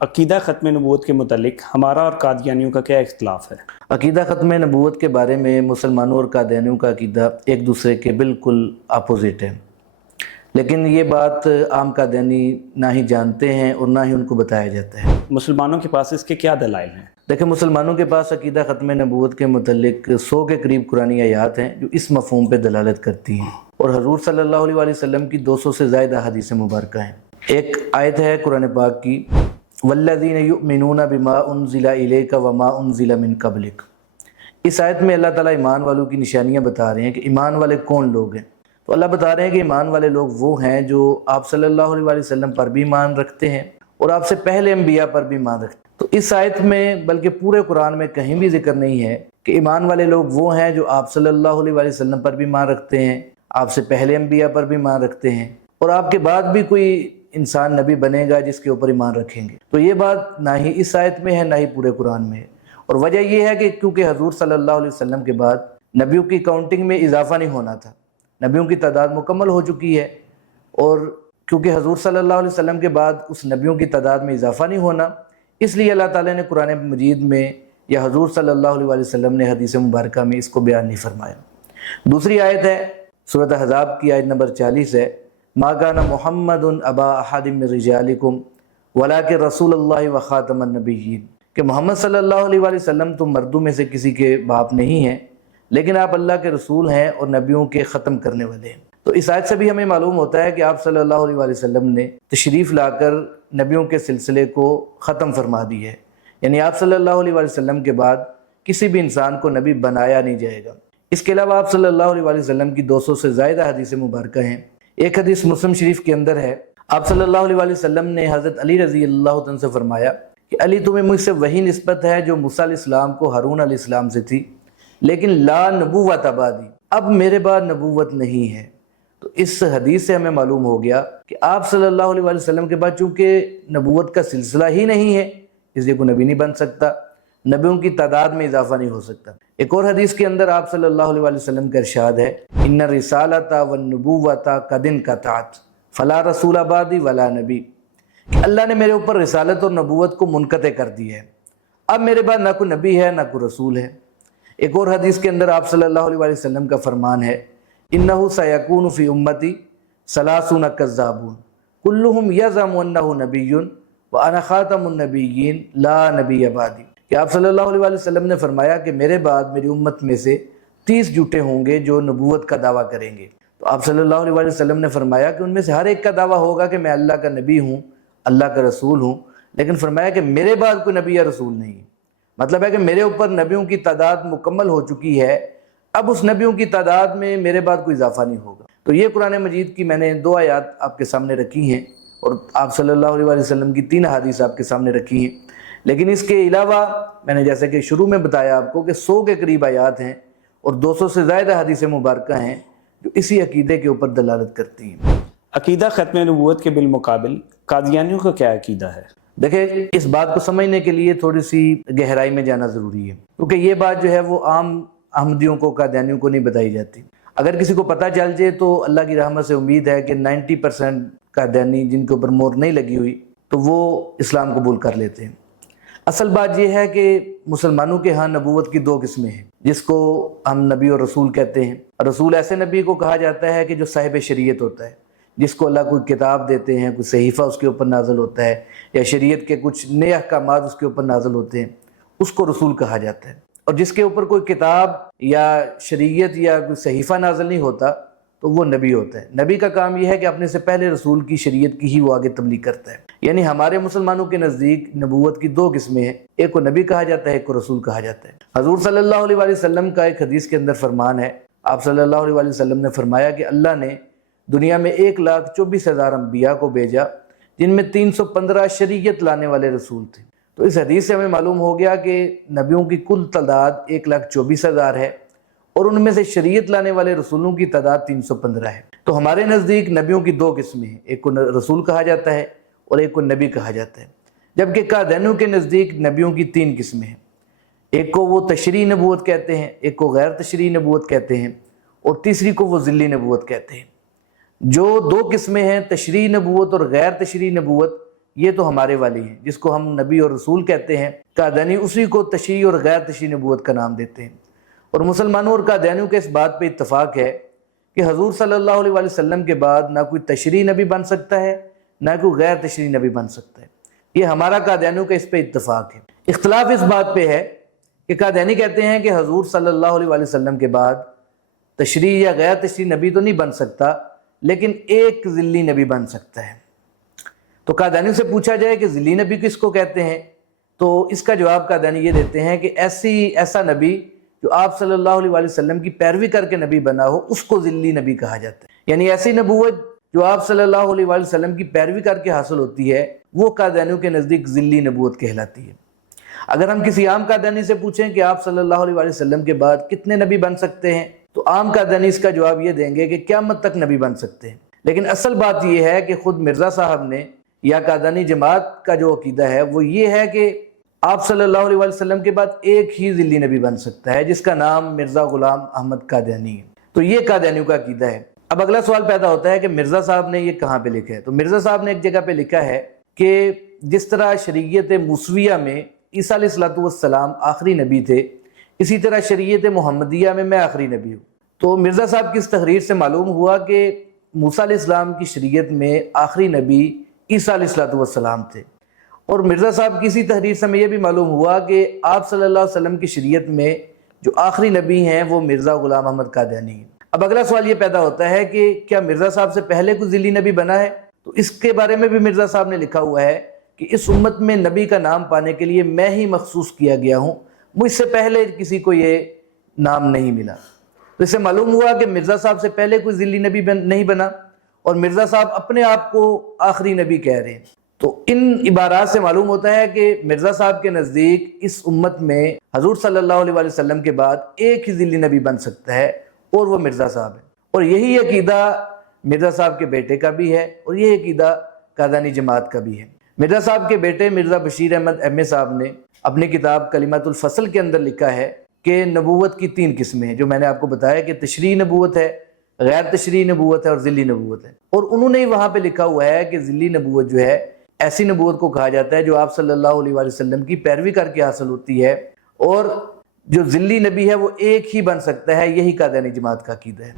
عقیدہ ختم نبوت کے متعلق ہمارا اور قادیانیوں کا کیا اختلاف ہے؟ عقیدہ ختم نبوت کے بارے میں مسلمانوں اور قادیانیوں کا عقیدہ ایک دوسرے کے بالکل اپوزٹ ہے، لیکن یہ بات عام قادیانی نہ ہی جانتے ہیں اور نہ ہی ان کو بتایا جاتا ہے۔ مسلمانوں کے پاس اس کے کیا دلائل ہیں؟ دیکھیں، مسلمانوں کے پاس عقیدہ ختم نبوت کے متعلق 100 کے قریب قرآنی آیات ہیں جو اس مفہوم پہ دلالت کرتی ہیں، اور حضور صلی اللہ علیہ وسلم کی 200 سے زائد احادیث مبارکہ ہیں۔ ایک آیت ہے قرآن پاک کی، والذین یؤمنون بما انزل الیک وما انزل من قبلک۔ اس آیت میں اللہ تعالیٰ ایمان والوں کی نشانیاں بتا رہے ہیں کہ ایمان والے کون لوگ ہیں۔ تو اللہ بتا رہے ہیں کہ ایمان والے لوگ وہ ہیں جو آپ صلی اللہ علیہ وسلم پر بھی ایمان رکھتے ہیں اور آپ سے پہلے انبیاء پر بھی ایمان رکھتے ہیں۔ تو اس آیت میں بلکہ پورے قرآن میں کہیں بھی ذکر نہیں ہے کہ ایمان والے لوگ وہ ہیں جو آپ صلی اللہ علیہ وسلم پر بھی ایمان رکھتے ہیں، آپ سے پہلے انبیاء پر بھی ایمان رکھتے ہیں، اور آپ کے بعد بھی کوئی انسان نبی بنے گا جس کے اوپر ایمان رکھیں گے۔ تو یہ بات نہ ہی اس آیت میں ہے نہ ہی پورے قرآن میں ہے، اور وجہ یہ ہے کہ کیونکہ حضور صلی اللہ علیہ وسلم کے بعد نبیوں کی کاؤنٹنگ میں اضافہ نہیں ہونا تھا، نبیوں کی تعداد مکمل ہو چکی ہے، اور کیونکہ حضور صلی اللہ علیہ وسلم کے بعد اس نبیوں کی تعداد میں اضافہ نہیں ہونا، اس لیے اللہ تعالیٰ نے قرآن مجید میں یا حضور صلی اللہ علیہ وسلم نے حدیث مبارکہ میں اس کو بیان نہیں فرمایا۔ دوسری آیت ہے سورۃ احزاب کی آیت نمبر 40 ہے، ما کان محمد ابا احد من رجالکم ولکن رسول اللہ وخاتم النبیین، کہ محمد صلی اللہ علیہ وسلم تم مردوں میں سے کسی کے باپ نہیں ہیں، لیکن آپ اللہ کے رسول ہیں اور نبیوں کے ختم کرنے والے ہیں۔ تو اس آیت سے بھی ہمیں معلوم ہوتا ہے کہ آپ صلی اللہ علیہ وسلم نے تشریف لا کر نبیوں کے سلسلے کو ختم فرما دی ہے، یعنی آپ صلی اللہ علیہ وسلم کے بعد کسی بھی انسان کو نبی بنایا نہیں جائے گا۔ اس کے علاوہ آپ صلی اللہ علیہ وسلم کی 200 سے زائد حدیث مبارکہ ہیں۔ ایک حدیث مسلم شریف کے اندر ہے، آپ صلی اللہ علیہ وسلم نے حضرت علی رضی اللہ عنہ سے فرمایا کہ علی تمہیں مجھ سے وہی نسبت ہے جو موسیٰ علیہ السلام کو ہارون علیہ السلام سے تھی، لیکن لا نبوت بعدی، اب میرے بعد نبوت نہیں ہے۔ تو اس حدیث سے ہمیں معلوم ہو گیا کہ آپ صلی اللہ علیہ وسلم کے بعد چونکہ نبوت کا سلسلہ ہی نہیں ہے، اس لیے کوئی نبی نہیں بن سکتا، نبیوں کی تعداد میں اضافہ نہیں ہو سکتا۔ ایک اور حدیث کے اندر آپ صلی اللہ علیہ وسلم کا ارشاد ہے، ان الرسالۃ والنبوۃ قد انقطعت فلا رسول بعدی ولا نبی، کہ اللہ نے میرے اوپر رسالت اور نبوت کو منقطع کر دی ہے، اب میرے بعد نہ کوئی نبی ہے نہ کوئی رسول ہے۔ ایک اور حدیث کے اندر آپ صلی اللہ علیہ وسلم کا فرمان ہے، انہ سیکون فی امتی ثلاثون کذابون کلہم یزعم انہ نبی وانا خاتم النبیین لا نبی بعدی، کہ آپ صلی اللہ علیہ وسلم نے فرمایا کہ میرے بعد میری امت میں سے 30 جھوٹے ہوں گے جو نبوت کا دعویٰ کریں گے۔ تو آپ صلی اللہ علیہ وسلم نے فرمایا کہ ان میں سے ہر ایک کا دعویٰ ہوگا کہ میں اللہ کا نبی ہوں، اللہ کا رسول ہوں، لیکن فرمایا کہ میرے بعد کوئی نبی یا رسول نہیں۔ مطلب ہے کہ میرے اوپر نبیوں کی تعداد مکمل ہو چکی ہے، اب اس نبیوں کی تعداد میں میرے بعد کوئی اضافہ نہیں ہوگا۔ تو یہ قرآن مجید کی میں نے 2 آیات آپ کے سامنے رکھی ہیں، اور آپ صلی اللہ علیہ وسلم کی 3 حدیث آپ کے سامنے رکھی ہیں، لیکن اس کے علاوہ میں نے جیسے کہ شروع میں بتایا آپ کو کہ 100 کے قریب آیات ہیں اور 200 سے زائد حدیث مبارکہ ہیں جو اسی عقیدے کے اوپر دلالت کرتی ہیں۔ عقیدہ ختم نبوت کے بالمقابل قادیانیوں کا کیا عقیدہ ہے؟ دیکھیں، اس بات کو سمجھنے کے لیے تھوڑی سی گہرائی میں جانا ضروری ہے، کیونکہ یہ بات جو ہے وہ عام احمدیوں کو، قادیانیوں کو نہیں بتائی جاتی۔ اگر کسی کو پتہ چل جائے تو اللہ کی رحمت سے امید ہے کہ 90% قادیانی جن کے اوپر مہر نہیں لگی ہوئی تو وہ اسلام قبول کر لیتے ہیں۔ اصل بات یہ ہے کہ مسلمانوں کے ہاں نبوت کی 2 قسمیں ہیں، جس کو ہم نبی اور رسول کہتے ہیں۔ رسول ایسے نبی کو کہا جاتا ہے کہ جو صاحب شریعت ہوتا ہے، جس کو اللہ کوئی کتاب دیتے ہیں، کوئی صحیفہ اس کے اوپر نازل ہوتا ہے، یا شریعت کے کچھ نئے احکامات اس کے اوپر نازل ہوتے ہیں، اس کو رسول کہا جاتا ہے۔ اور جس کے اوپر کوئی کتاب یا شریعت یا کوئی صحیفہ نازل نہیں ہوتا تو وہ نبی ہوتا ہے۔ نبی کا کام یہ ہے کہ اپنے سے پہلے رسول کی شریعت کی ہی وہ آگے تبلیغ کرتا ہے۔ یعنی ہمارے مسلمانوں کے نزدیک نبوت کی 2 قسمیں ہیں، ایک کو نبی کہا جاتا ہے، ایک کو رسول کہا جاتا ہے۔ حضور صلی اللہ علیہ وسلم کا ایک حدیث کے اندر فرمان ہے، آپ صلی اللہ علیہ وسلم نے فرمایا کہ اللہ نے دنیا میں 1,24,000 انبیاء کو بھیجا، جن میں 315 شریعت لانے والے رسول تھے۔ تو اس حدیث سے ہمیں معلوم ہو گیا کہ نبیوں کی کل تعداد 1,24,000 ہے، اور ان میں سے شریعت لانے والے رسولوں کی تعداد 315 ہے۔ تو ہمارے نزدیک نبیوں کی 2 قسمیں ہیں، ایک کو رسول کہا جاتا ہے اور ایک کو نبی کہا جاتا ہے، جبکہ قادیانیوں کے نزدیک نبیوں کی 3 قسمیں ہیں، ایک کو وہ تشریعی نبوت کہتے ہیں، ایک کو غیر تشریعی نبوت کہتے ہیں، اور تیسری کو وہ ذلی نبوت کہتے ہیں۔ جو 2 قسمیں ہیں، تشریعی نبوت اور غیر تشریعی نبوت، یہ تو ہمارے والی ہیں، جس کو ہم نبی اور رسول کہتے ہیں، قادیانی اسی کو تشریع اور غیر تشریع نبوت کا نام دیتے ہیں۔ اور مسلمانوں اور قادیانیوں کے اس بات پہ اتفاق ہے کہ حضور صلی اللہ علیہ وآلہ وسلم کے بعد نہ کوئی تشریع نبی بن سکتا ہے، نہ کوئی غیر تشریع نبی بن سکتا ہے۔ یہ ہمارا قادیانیوں کا اس پہ اتفاق ہے۔ اختلاف اس بات پہ ہے کہ قادیانی کہتے ہیں کہ حضور صلی اللہ علیہ وآلہ وسلم کے بعد تشریع یا غیر تشریع نبی تو نہیں بن سکتا، لیکن ایک ذلی نبی بن سکتا ہے۔ تو قادیانی سے پوچھا جائے کہ ذلی نبی کس کو کہتے ہیں، تو اس کا جواب قادیانی یہ دیتے ہیں کہ ایسا نبی جو آپ صلی اللہ علیہ وآلہ وسلم کی پیروی کر کے نبی بنا ہو، اس کو ذلی نبی کہا جاتا ہے۔ یعنی ایسی نبوت جو آپ صلی اللہ علیہ وآلہ وسلم کی پیروی کر کے حاصل ہوتی ہے، وہ قادیانیوں کے نزدیک ذلی نبوت کہلاتی ہے۔ اگر ہم کسی عام قادیانی سے پوچھیں کہ آپ صلی اللہ علیہ وآلہ وسلم کے بعد کتنے نبی بن سکتے ہیں، تو عام قادیانی اس کا جواب یہ دیں گے کہ قیامت تک نبی بن سکتے ہیں۔ لیکن اصل بات یہ ہے کہ خود مرزا صاحب نے یا قادیانی جماعت کا جو عقیدہ ہے وہ یہ ہے کہ آپ صلی اللہ علیہ وآلہ وسلم کے بعد ایک ہی ذلی نبی بن سکتا ہے، جس کا نام مرزا غلام احمد قادیانی ہے۔ تو یہ قادیانیوں کا عقیدہ ہے۔ اب اگلا سوال پیدا ہوتا ہے کہ مرزا صاحب نے یہ کہاں پہ لکھا ہے؟ تو مرزا صاحب نے ایک جگہ پہ لکھا ہے کہ جس طرح شریعت موسویہ میں عیسیٰ علیہ السلام آخری نبی تھے، اسی طرح شریعت محمدیہ میں آخری نبی ہوں۔ تو مرزا صاحب کی اس تحریر سے معلوم ہوا کہ موسیٰ علیہ السلام کی شریعت میں آخری نبی عیسیٰ علیہ السلام تھے، اور مرزا صاحب کی اسی تحریر سے ہمیں یہ بھی معلوم ہوا کہ آپ صلی اللہ علیہ وسلم کی شریعت میں جو آخری نبی ہیں وہ مرزا غلام احمد قادیانی ہیں۔ اب اگلا سوال یہ پیدا ہوتا ہے کہ کیا مرزا صاحب سے پہلے کوئی ذلی نبی بنا ہے؟ تو اس کے بارے میں بھی مرزا صاحب نے لکھا ہوا ہے کہ اس امت میں نبی کا نام پانے کے لیے میں ہی مخصوص کیا گیا ہوں، مجھ سے پہلے کسی کو یہ نام نہیں ملا۔ تو اس سے معلوم ہوا کہ مرزا صاحب سے پہلے کوئی ذلی نبی نہیں بنا، اور مرزا صاحب اپنے آپ کو آخری نبی کہہ رہے ہیں۔ تو ان عبارات سے معلوم ہوتا ہے کہ مرزا صاحب کے نزدیک اس امت میں حضور صلی اللہ علیہ وآلہ وسلم کے بعد ایک ہی ذلی نبی بن سکتا ہے، اور وہ مرزا صاحب ہے۔ اور یہی عقیدہ مرزا صاحب کے بیٹے کا بھی ہے، اور یہ عقیدہ قادیانی جماعت کا بھی ہے۔ مرزا صاحب کے بیٹے مرزا بشیر احمد ایم اے صاحب نے اپنی کتاب کلمۃ الفصل کے اندر لکھا ہے کہ نبوت کی 3 قسمیں ہیں، جو میں نے آپ کو بتایا کہ تشریعی نبوت ہے، غیر تشریعی نبوت ہے، اور ذلی نبوت ہے۔ اور انہوں نے وہاں پہ لکھا ہوا ہے کہ ذلی نبوت جو ہے ایسی نبوت کو کہا جاتا ہے جو آپ صلی اللہ علیہ وآلہ وسلم کی پیروی کر کے حاصل ہوتی ہے، اور جو ذلی نبی ہے وہ ایک ہی بن سکتا ہے۔ یہی قادیانی جماعت کا عقیدہ ہے۔